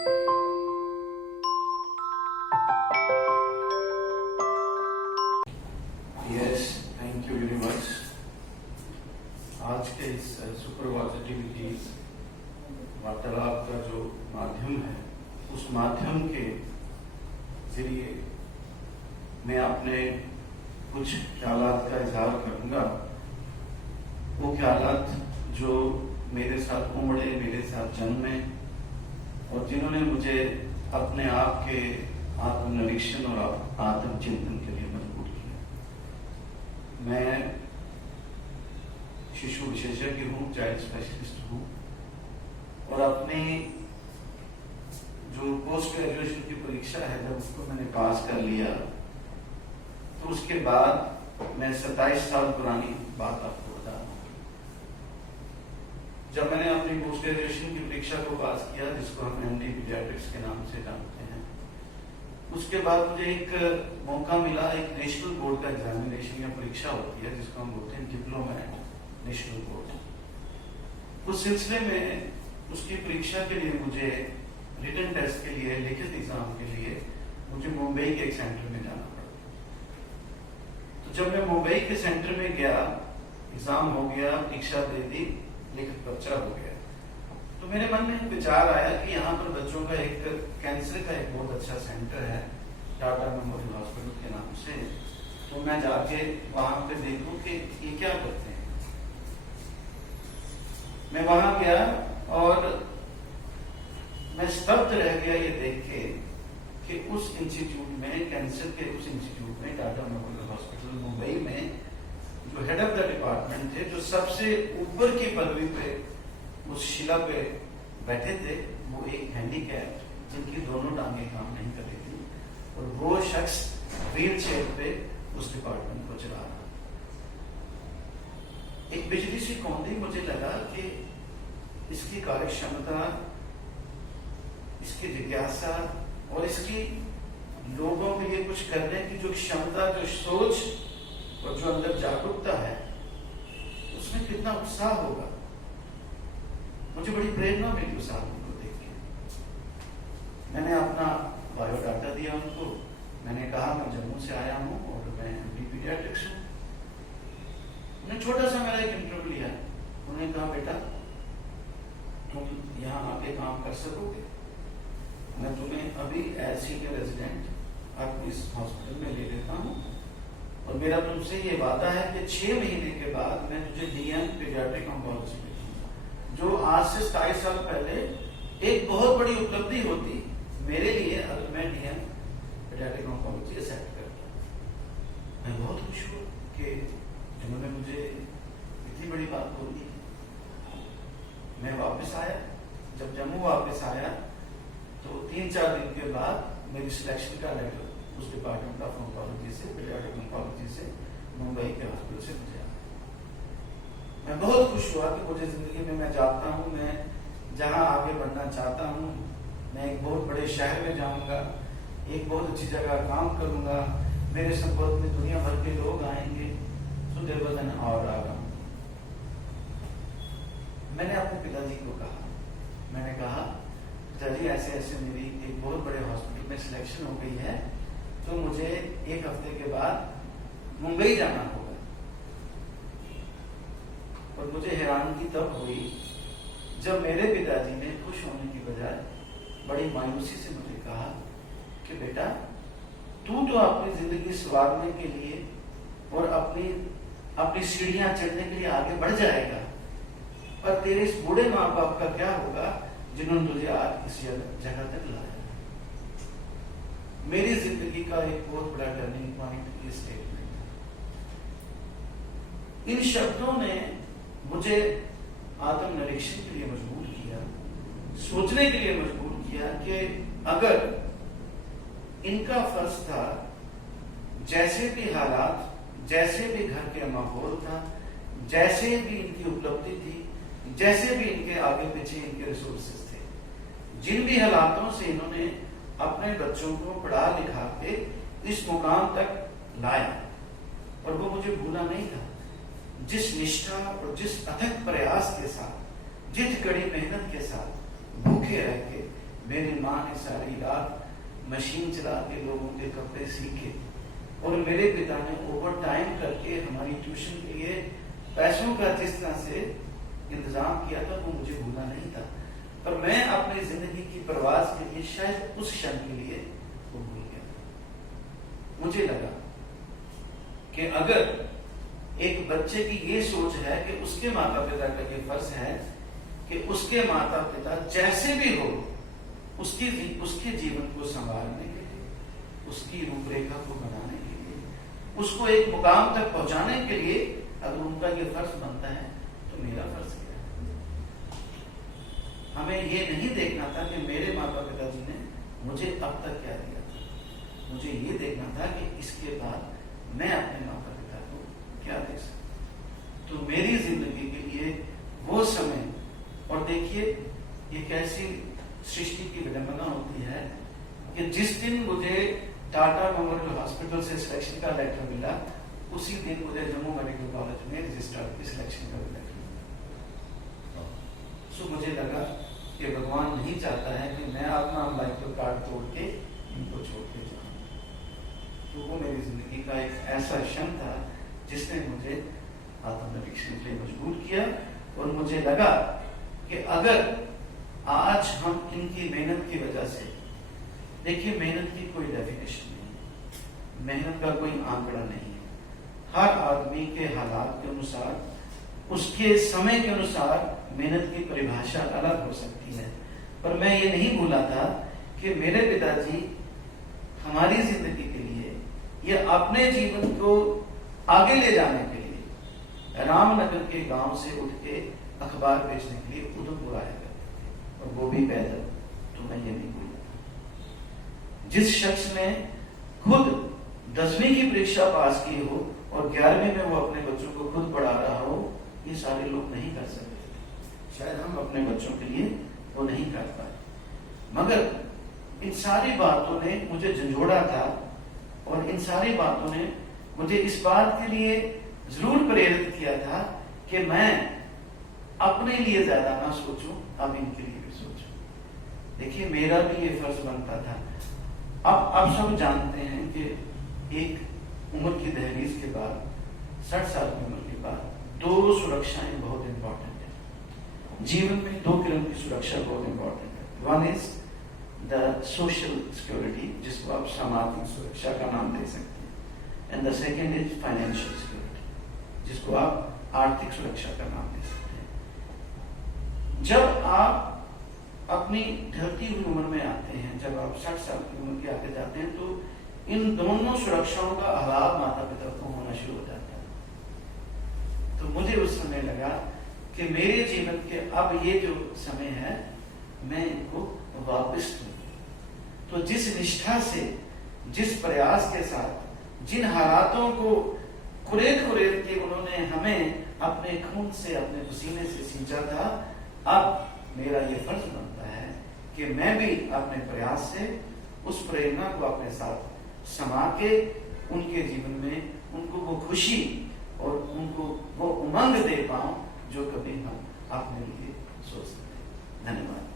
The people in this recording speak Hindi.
Yes, thank you very much. आज के इस सुपर पॉजिटिविटी वार्तालाप का जो माध्यम है, उस माध्यम के जरिए मैं अपने कुछ ख्यालात का इजहार करूंगा। वो ख्यालात जो मेरे साथ उमड़े, मेरे साथ जन्मे और जिन्होंने मुझे अपने आप के आत्मनिरीक्षण और आत्मचिंतन के लिए मजबूर किया। मैं शिशु विशेषज्ञ हूँ, चाइल्ड स्पेशलिस्ट हूँ और अपनी जो पोस्ट ग्रेजुएशन की परीक्षा है, जब उसको मैंने पास कर लिया तो उसके बाद मैं 27 साल पुरानी बात आपको बता रहा हूँ। जब मैंने अपनी पोस्ट ग्रेजुएशन की परीक्षा को पास किया, जिसको हम एमडी पीडियाट्रिक्स के नाम से जानते हैं, उसके बाद मुझे एक मौका मिला। एक नेशनल बोर्ड का एग्जामिनेशन या परीक्षा होती है जिसको हम बोलते हैं डिप्लोमा नेशनल बोर्ड। उस सिलसिले में उसकी परीक्षा के लिए मुझे रिटन टेस्ट के लिए, लिखित एग्जाम के लिए मुझे मुंबई के एक सेंटर में जाना पड़ा। तो जब मैं मुंबई के सेंटर में गया, एग्जाम हो गया, परीक्षा दे दी, लिखित पर्चा हो गया, तो मेरे मन में एक विचार आया कि यहाँ पर बच्चों का एक कैंसर का एक बहुत अच्छा सेंटर है, टाटा मेमोरियल हॉस्पिटल के नाम से। तो मैं जाके वहां पे देखूं कि ये क्या करते हैं। मैं वहां गया और मैं स्तब्ध रह गया ये देख के कि उस इंस्टीट्यूट में, कैंसर के उस इंस्टीट्यूट में, टाटा मेमोरियल हॉस्पिटल मुंबई में, जो हेड ऑफ द डिपार्टमेंट थे, जो सबसे ऊपर की पदवी पे उस शिला पे बैठे थे, वो एक हैंडीकैप जिनकी दोनों टांगे काम नहीं कर रही थी, और वो शख्स व्हील चेयर पे उस डिपार्टमेंट को चला रहा। एक बिजली सी कौंधी मुझे लगा कि इसकी कार्यक्षमता, इसकी जिज्ञासा और इसकी लोगों के लिए कुछ करने की जो क्षमता, जो सोच और जो अंदर जागरूकता है, उसमें कितना उत्साह होगा। मुझे बड़ी प्रेरणा मिली उस आदमी को देख के। मैंने अपना बायोडाटा दिया उनको। मैंने कहा मैं जम्मू से आया हूँ और मैं एमडी पीडियाट्रिक्स हूँ। उन्होंने छोटा सा मेरा एक इंटरव्यू लिया। उन्होंने कहा बेटा तुम यहाँ आके काम कर सकोगे? मैं तुम्हें अभी एज सीनियर रेजिडेंट आपको इस हॉस्पिटल में ले लेता हूँ और मेरा तुमसे ये वादा है कि 6 महीने के बाद मैं तुझे डीएम पीडियाट्रिक ऑन्कोलॉजी में दूंगा, जो आज से 27 साल पहले एक बहुत बड़ी उपलब्धि होती मेरे लिए अगर मैं डीएम पीडियाट्रिक ऑन्कोलॉजी एक्सेप्ट करता। मैं बहुत खुश हूँ कि उन्होंने मुझे इतनी बड़ी बात बोली। मैं वापस आया। जब जम्मू वापस आया तो 3-4 दिन के बाद मेरी सिलेक्शन का लेटर उस डिपार्टमेंट ऑफ ऑन्कोलॉजी से, पीडियाट्रिक ऑन्कोलॉजी से, मुंबई के हॉस्पिटल से मुझे आया। मैं बहुत खुश हुआ कि मुझे जिंदगी में मैं चाहता हूँ, मैं जहाँ आगे बढ़ना चाहता हूँ, मैं एक बहुत बड़े शहर में जाऊँगा, एक बहुत अच्छी जगह काम करूँगा, मेरे संपर्क में दुनिया भर के लोग आएंगे। So there was an order. मैंने अपने पिताजी को कहा, मैंने कहा पिताजी ऐसे ऐसे मेरी एक बहुत बड़े हॉस्पिटल में सिलेक्शन हो गई है, तो मुझे 1 हफ्ते के बाद मुंबई जाना होगा। और मुझे हैरानगी तब हुई जब मेरे पिताजी ने खुश होने की बजाय बड़ी मायूसी से मुझे कहा कि बेटा तू तो अपनी जिंदगी संवारने के लिए और अपनी सीढ़ियां चढ़ने के लिए आगे बढ़ जाएगा, पर तेरे इस बूढ़े माँ बाप का क्या होगा जिन्होंने तुझे आज इस जगह तक लाया। मेरी जिंदगी का एक बहुत बड़ा टर्निंग पॉइंट ये स्टेटमेंट। इन शब्दों ने मुझे आत्मनिरीक्षण के लिए मजबूर किया, सोचने के लिए मजबूर किया कि अगर इनका फर्ज था, जैसे भी हालात, जैसे भी घर के माहौल था, जैसे भी इनकी उपलब्धि थी, जैसे भी इनके आगे पीछे इनके रिसोर्सेज थे, जिन भी हालातों से इन्होंने अपने बच्चों को पढ़ा लिखा के इस मुकाम तक लाया, और वो मुझे भूला नहीं था। जिस निष्ठा और जिस अथक प्रयास के साथ, जिस कड़ी मेहनत के साथ भूखे रह के मेरी माँ माँ ने सारी रात मशीन चला के लोगों के कपड़े सीखे और मेरे पिता ने ओवर टाइम करके हमारी ट्यूशन के लिए पैसों का जिस तरह से इंतजाम किया था वो मुझे भूलना नहीं था। पर मैं अपनी जिंदगी की प्रवास के लिए शायद उस क्षण के लिए वो भूल गया। मुझे लगा कि अगर एक बच्चे की ये सोच है कि उसके माता पिता का ये फर्ज है कि उसके माता पिता जैसे भी हो उसके जीवन को संभालने के लिए, उसकी रूपरेखा को बनाने के लिए, उसको एक मुकाम तक पहुंचाने के लिए अगर उनका ये फर्ज बनता है तो मेरा फर्ज क्या है। हमें ये नहीं देखना था कि मेरे माता पिताजी ने मुझे अब तक क्या दिया था, मुझे ये देखना था कि इसके बाद मैं अपने माता पिता को क्या दे सकता। तो मेरी जिंदगी के लिए वो समय, और देखिए ये कैसी सृष्टि की विडंबना होती है कि जिस दिन मुझे टाटा मेमोरियल हॉस्पिटल से सिलेक्शन का लेटर मिला उसी दिन मुझे जम्मू मेडिकल कॉलेज में रजिस्ट्रार की सिलेक्शन का लेटर मिला। सो मुझे लगा कि भगवान नहीं चाहता है कि मैं अपना अम्बाइकल कार्ड तोड़ के इनको छोड़ के जाऊं। तो वो मेरी जिंदगी का एक ऐसा क्षण था जिसने मुझे आत्मनिरीक्षण के लिए मजबूर किया और मुझे लगा कि अगर आज हम इनकी मेहनत की वजह से, देखिए मेहनत की कोई डेफिनेशन नहीं, मेहनत का कोई आंकड़ा नहीं है, हर आदमी के हालात के अनुसार उसके समय के अनुसार मेहनत की परिभाषा अलग हो सकती है। पर मैं ये नहीं भूला था कि मेरे पिताजी हमारी जिंदगी के लिए या अपने जीवन को आगे ले जाने के लिए रामनगर के गांव से उठ के अखबार बेचने के लिए उधमपुर आया करते थे और वो भी पैदल। तो मैं ये नहीं भूला जिस शख्स ने खुद 10वीं की परीक्षा पास की हो और 11वीं में वो अपने बच्चों को खुद पढ़ा रहा हो, ये सारे लोग नहीं कर सकते। शायद हम अपने बच्चों के लिए वो नहीं कर पाए, मगर इन सारी बातों ने मुझे झंझोड़ा था और इन सारी बातों ने मुझे इस बात के लिए जरूर प्रेरित किया था कि मैं अपने लिए ज्यादा ना सोचूं, अब इनके लिए भी सोचूं। देखिए मेरा भी ये फर्ज बनता था। अब सब जानते हैं कि एक उम्र की दहलीज के बाद 60 साल की उम्र के बाद 2 सुरक्षाएं बहुत इंपॉर्टेंट है। जीवन में 2 किरण की सुरक्षा बहुत इंपॉर्टेंट है। One is the social security, जिसको आप सामाजिक सुरक्षा का नाम दे सकते हैं, and the second is financial security, जिसको आप आर्थिक सुरक्षा का नाम दे सकते हैं। जब आप अपनी ढलती हुई उम्र में आते हैं, जब आप 60 साल की उम्र के आगे जाते हैं, तो इन दोनों सुरक्षाओं का अभाव माता पिता को होना शुरू हो जाता है। तो मुझे उस समय लगा कि मेरे जीवन के अब ये जो समय है मैं इनको वापस दूं। तो जिस निष्ठा से, जिस प्रयास के साथ, जिन हालातों को कुरेद के उन्होंने हमें अपने खून से, अपने पसीने से सींचा था, अब मेरा ये फर्ज बनता है कि मैं भी अपने प्रयास से उस प्रेरणा को अपने साथ समा के उनके जीवन में उनको वो खुशी और उनको वो उमंग दे पाऊं जो कभी हम अपने लिए सोच सकते हैं। धन्यवाद।